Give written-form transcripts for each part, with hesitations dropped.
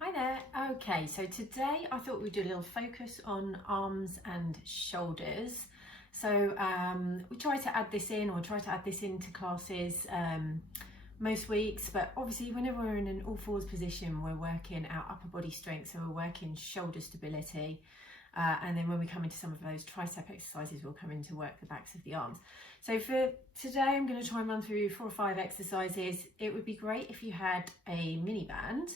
Hi there. Okay, so today I thought we'd do a little focus on arms and shoulders. So we try to add this in, or try to add this into classes most weeks, but obviously whenever we're in an all fours position, we're working our upper body strength, so we're working shoulder stability. And then when we come into some of those tricep exercises, we'll come in to work the backs of the arms. So for today, I'm going to try and run through 4 or 5 exercises. It would be great if you had a mini band.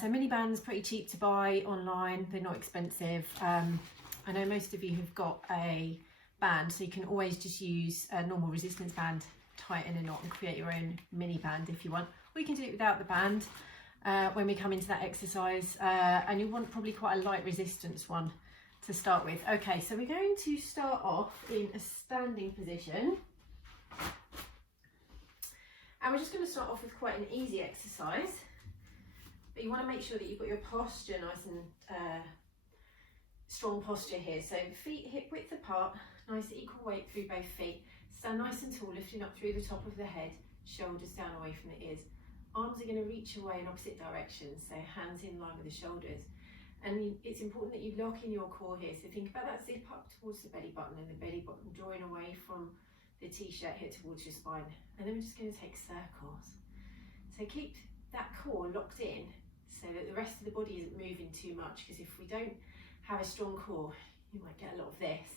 So mini bands pretty cheap to buy online, they're not expensive. I know most of you have got a band, so you can always just use a normal resistance band, tighten a knot and create your own mini band if you want. Or you can do it without the band when we come into that exercise, and you want probably quite a light resistance one to start with. Okay, so we're going to start off in a standing position. And we're just going to start off with quite an easy exercise. But you want to make sure that you've got your posture nice and strong posture here. So feet hip width apart, nice equal weight through both feet. Stand nice and tall, lifting up through the top of the head, shoulders down away from the ears. Arms are going to reach away in opposite directions, so hands in line with the shoulders. And it's important that you lock in your core here. So think about that zip up towards the belly button and the belly button drawing away from the t-shirt here towards your spine. And then we're just going to take circles. So keep that core locked in, so that the rest of the body isn't moving too much, because if we don't have a strong core, you might get a lot of this.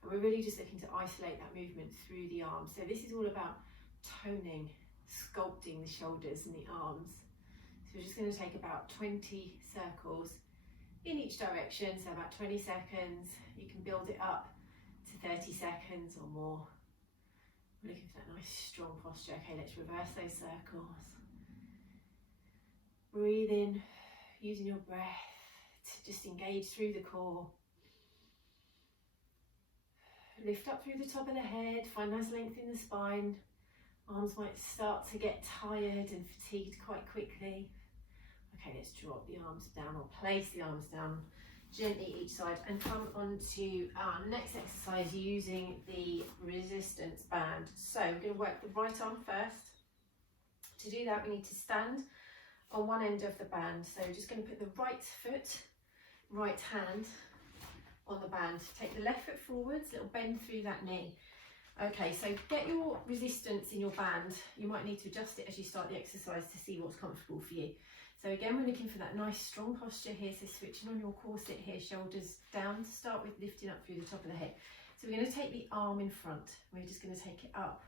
And we're really just looking to isolate that movement through the arms. So this is all about toning, sculpting the shoulders and the arms. So we're just going to take about 20 circles in each direction, so about 20 seconds. You can build it up to 30 seconds or more. We're looking for that nice strong posture. Okay, let's reverse those circles. Breathe in, using your breath to just engage through the core. Lift up through the top of the head, find nice length in the spine. Arms might start to get tired and fatigued quite quickly. Okay, let's drop the arms down, or place the arms down gently each side, and come on to our next exercise using the resistance band. So we're going to work the right arm first. To do that, we need to stand on one end of the band. So we're just going to put the right foot, right hand on the band. Take the left foot forwards, little bend through that knee. Okay, so get your resistance in your band. You might need to adjust it as you start the exercise to see what's comfortable for you. So again, we're looking for that nice strong posture here. So switching on your corset here, shoulders down to start with, lifting up through the top of the head. So we're going to take the arm in front. We're just going to take it up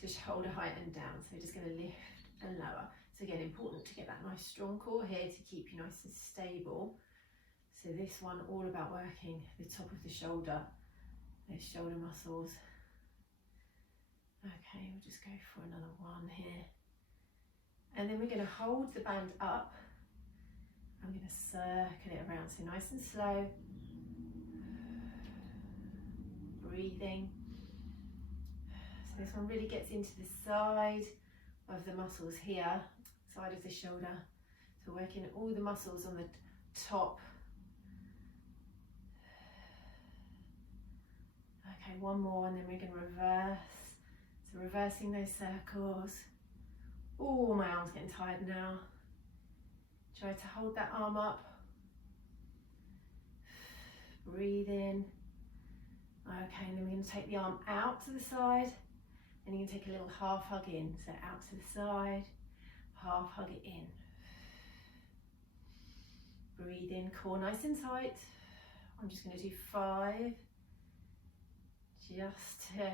to shoulder height and down. So we're just going to lift and lower. So again, important to get that nice strong core here to keep you nice and stable. So this one, all about working the top of the shoulder, those shoulder muscles. Okay, we'll just go for another one here. And then we're going to hold the band up. I'm going to circle it around, so nice and slow. Breathing. So this one really gets into the side of the muscles here, side of the shoulder. So working all the muscles on the top. Okay, one more, and then we're going to reverse. So reversing those circles. Oh, my arm's getting tired now. Try to hold that arm up. Breathe in. Okay, and then we're going to take the arm out to the side. And you can take a little half hug in. So out to the side, half hug it in. Breathe in, core nice and tight. I'm just going to do 5. Just to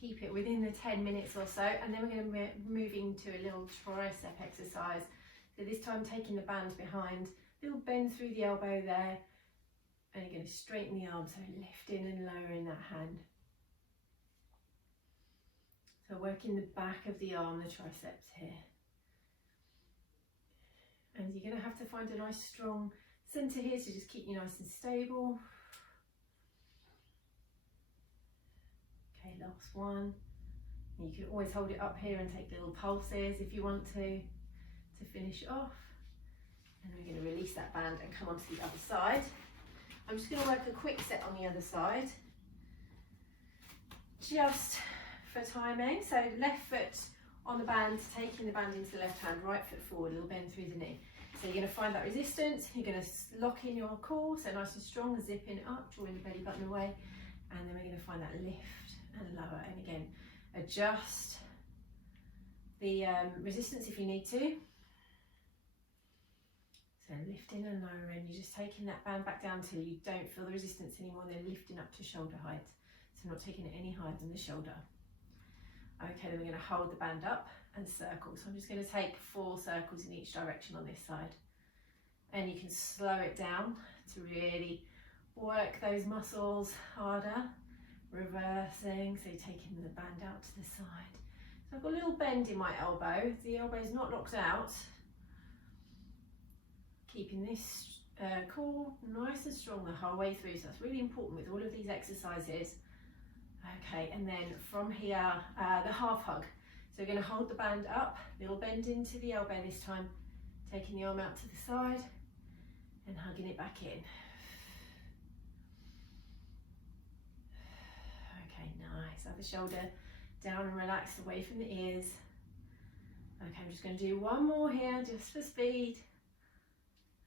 keep it within the 10 minutes or so. And then we're going to move into a little tricep exercise. So this time taking the band behind, little bend through the elbow there. And you're going to straighten the arm, so lifting and lowering that hand. So working the back of the arm, the triceps here. And you're going to have to find a nice strong centre here, so just keep you nice and stable. Okay, last one. You can always hold it up here and take little pulses if you want to finish off. And we're going to release that band and come onto the other side. I'm just going to work a quick set on the other side. Just for timing, so left foot on the band, taking the band into the left hand, right foot forward, a little bend through the knee. So you're going to find that resistance, you're going to lock in your core, so nice and strong, zipping it up, drawing the belly button away, and then we're going to find that lift and lower, and again, adjust the resistance if you need to. So lifting and lowering, you're just taking that band back down till you don't feel the resistance anymore, then lifting up to shoulder height. So not taking it any higher than the shoulder. Okay, then we're going to hold the band up and circle. So I'm just going to take 4 circles in each direction on this side. And you can slow it down to really work those muscles harder. Reversing, so you're taking the band out to the side. So I've got a little bend in my elbow. The elbow is not locked out. Keeping this core nice and strong the whole way through. So that's really important with all of these exercises. Okay, and then from here, the half hug. So we're going to hold the band up, little bend into the elbow this time, taking the arm out to the side and hugging it back in. Okay, nice. Other shoulder down and relax away from the ears. Okay, I'm just going to do one more here just for speed.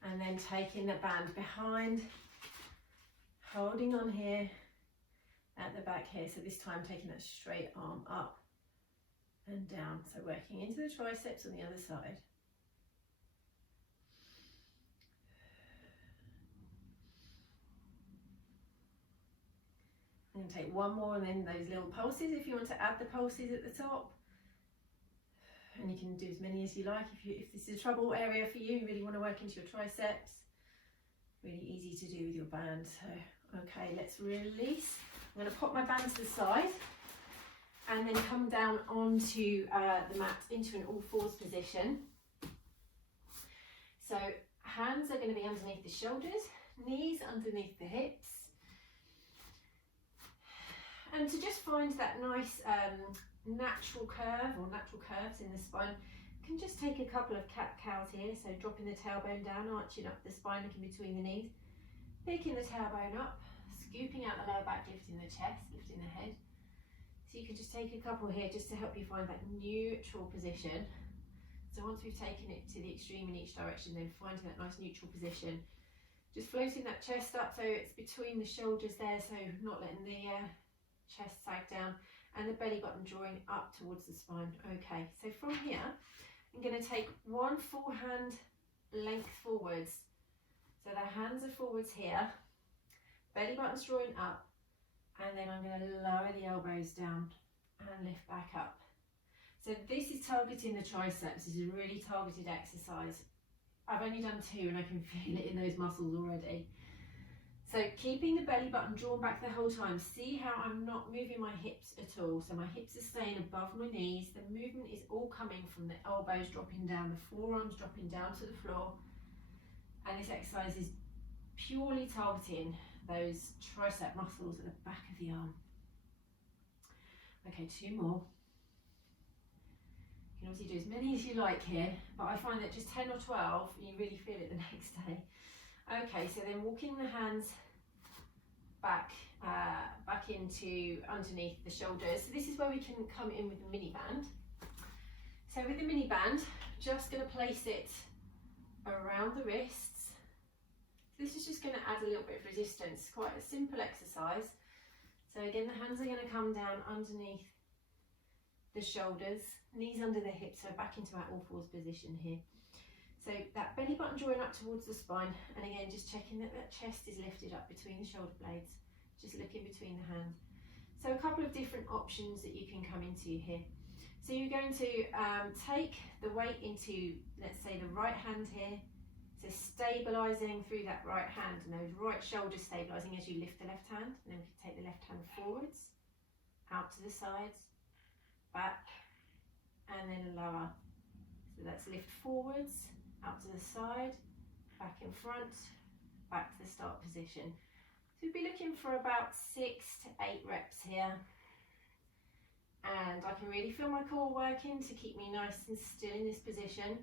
And then taking the band behind, holding on here at the back here. So this time taking that straight arm up and down. So working into the triceps on the other side. I'm going to take one more and then those little pulses if you want to add the pulses at the top. And you can do as many as you like. If this is a trouble area for you, you really want to work into your triceps. Really easy to do with your band. So, okay, let's release. I'm going to pop my band to the side and then come down onto the mat into an all fours position. So hands are going to be underneath the shoulders, knees underneath the hips. And to just find that nice natural curve or natural curves in the spine, you can just take a couple of cat-cows here. So dropping the tailbone down, arching up the spine, looking between the knees, picking the tailbone up, scooping out the lower back, lifting the chest, lifting the head. So you can just take a couple here just to help you find that neutral position. So once we've taken it to the extreme in each direction, then finding that nice neutral position. Just floating that chest up so it's between the shoulders there, so not letting the chest sag down, and the belly button drawing up towards the spine. Okay, so from here, I'm going to take one full hand length forwards. So the hands are forwards here, belly button's drawing up, and then I'm going to lower the elbows down and lift back up. So this is targeting the triceps. This is a really targeted exercise. I've only done 2 and I can feel it in those muscles already. So keeping the belly button drawn back the whole time. See how I'm not moving my hips at all. So my hips are staying above my knees. The movement is all coming from the elbows dropping down, the forearms dropping down to the floor. And this exercise is purely targeting those tricep muscles at the back of the arm. Okay, 2 more. You can obviously do as many as you like here, but I find that just 10 or 12, you really feel it the next day. Okay, so then walking the hands back into underneath the shoulders. So this is where we can come in with the mini band. So with the mini band, just going to place it around the wrists. So this is just going to add a little bit of resistance. Quite a simple exercise. So again, the hands are going to come down underneath the shoulders, knees under the hips, so back into our all fours position here. So that belly button drawing up towards the spine, and again just checking that that chest is lifted up between the shoulder blades, just looking between the hands. So a couple of different options that you can come into here. So you're going to take the weight into, let's say, the right hand here, so stabilising through that right hand and those right shoulders stabilising as you lift the left hand, and then we can take the left hand forwards, out to the sides, back, and then lower. So that's lift forwards, out to the side, back in front, back to the start position. So we'll be looking for about 6 to 8 reps here. And I can really feel my core working to keep me nice and still in this position.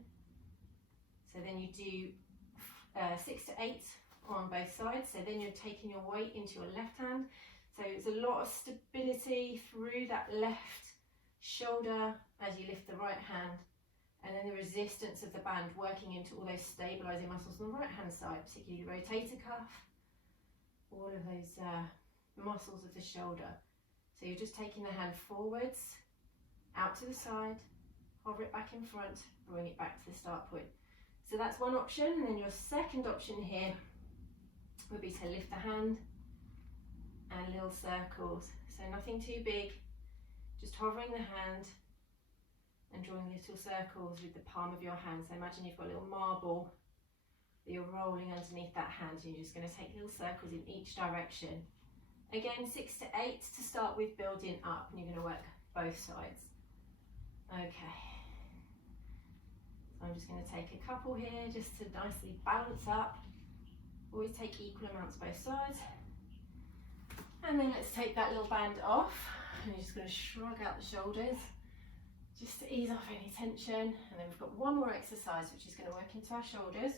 So then you do 6 to 8 on both sides. So then you're taking your weight into your left hand. So it's a lot of stability through that left shoulder as you lift the right hand. And then the resistance of the band working into all those stabilising muscles on the right hand side, particularly the rotator cuff, all of those muscles of the shoulder. So you're just taking the hand forwards, out to the side, hover it back in front, bring it back to the start point. So that's one option. And then your second option here would be to lift the hand and little circles. So nothing too big, just hovering the hand and drawing little circles with the palm of your hand. So imagine you've got a little marble that you're rolling underneath that hand, and you're just going to take little circles in each direction. Again, 6 to 8 to start with, building up, and you're going to work both sides. Okay. So I'm just going to take a couple here just to nicely balance up. Always take equal amounts both sides. And then let's take that little band off, and you're just going to shrug out the shoulders just to ease off any tension. And then we've got one more exercise which is going to work into our shoulders,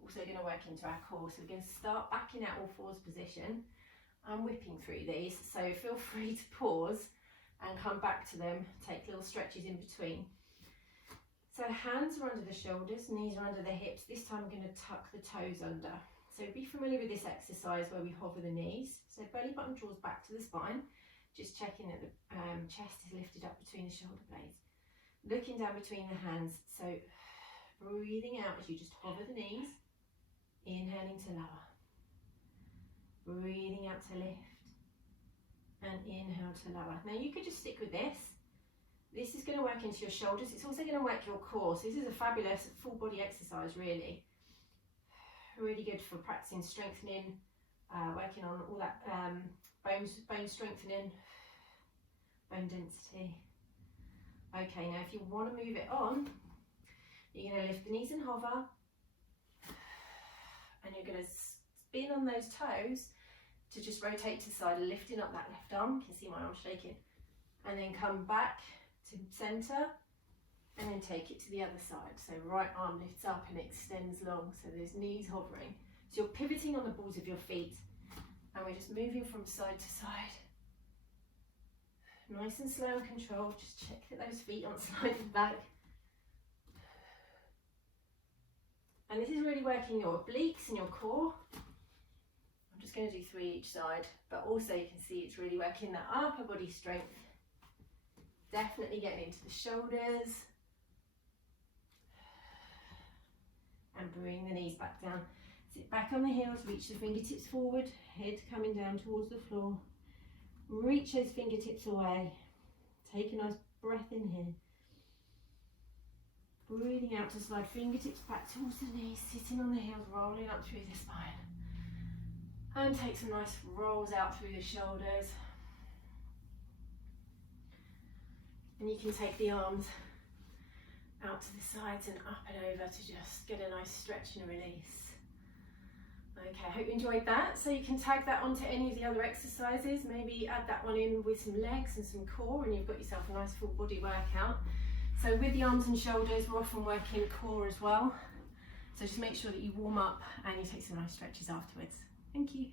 also going to work into our core. So we're going to start back in that all fours position. I'm whipping through these, so feel free to pause and come back to them, take little stretches in between. So hands are under the shoulders, knees are under the hips. This time I'm going to tuck the toes under. So be familiar with this exercise where we hover the knees. So belly button draws back to the spine, just checking that the chest is lifted up between the shoulder blades. Looking down between the hands, so breathing out as you just hover the knees, inhaling to lower. Breathing out to lift, and inhale to lower. Now you could just stick with this. This is going to work into your shoulders. It's also going to work your core. So this is a fabulous full body exercise, really. Really good for practicing strengthening, working on all that bone strengthening, bone density. Okay, now if you want to move it on, you're going to lift the knees and hover, and you're going to spin on those toes to just rotate to the side, lifting up that left arm. You can see my arm shaking. And then come back to centre, and then take it to the other side. So right arm lifts up and extends long, so there's knees hovering. So you're pivoting on the balls of your feet, and we're just moving from side to side. Nice and slow and controlled. Just check that those feet aren't sliding back. And this is really working your obliques and your core. I'm just going to do 3 each side, but also you can see it's really working that upper body strength. Definitely getting into the shoulders. And bring the knees back down. Sit back on the heels, reach the fingertips forward, head coming down towards the floor. Reach those fingertips away. Take a nice breath in here. Breathing out to slide fingertips back towards the knees, sitting on the heels, rolling up through the spine. And take some nice rolls out through the shoulders. And you can take the arms out to the sides and up and over to just get a nice stretch and release. Okay, I hope you enjoyed that. So you can tag that onto any of the other exercises, maybe add that one in with some legs and some core, and you've got yourself a nice full body workout. So with the arms and shoulders, we're often working core as well. So just make sure that you warm up and you take some nice stretches afterwards. Thank you.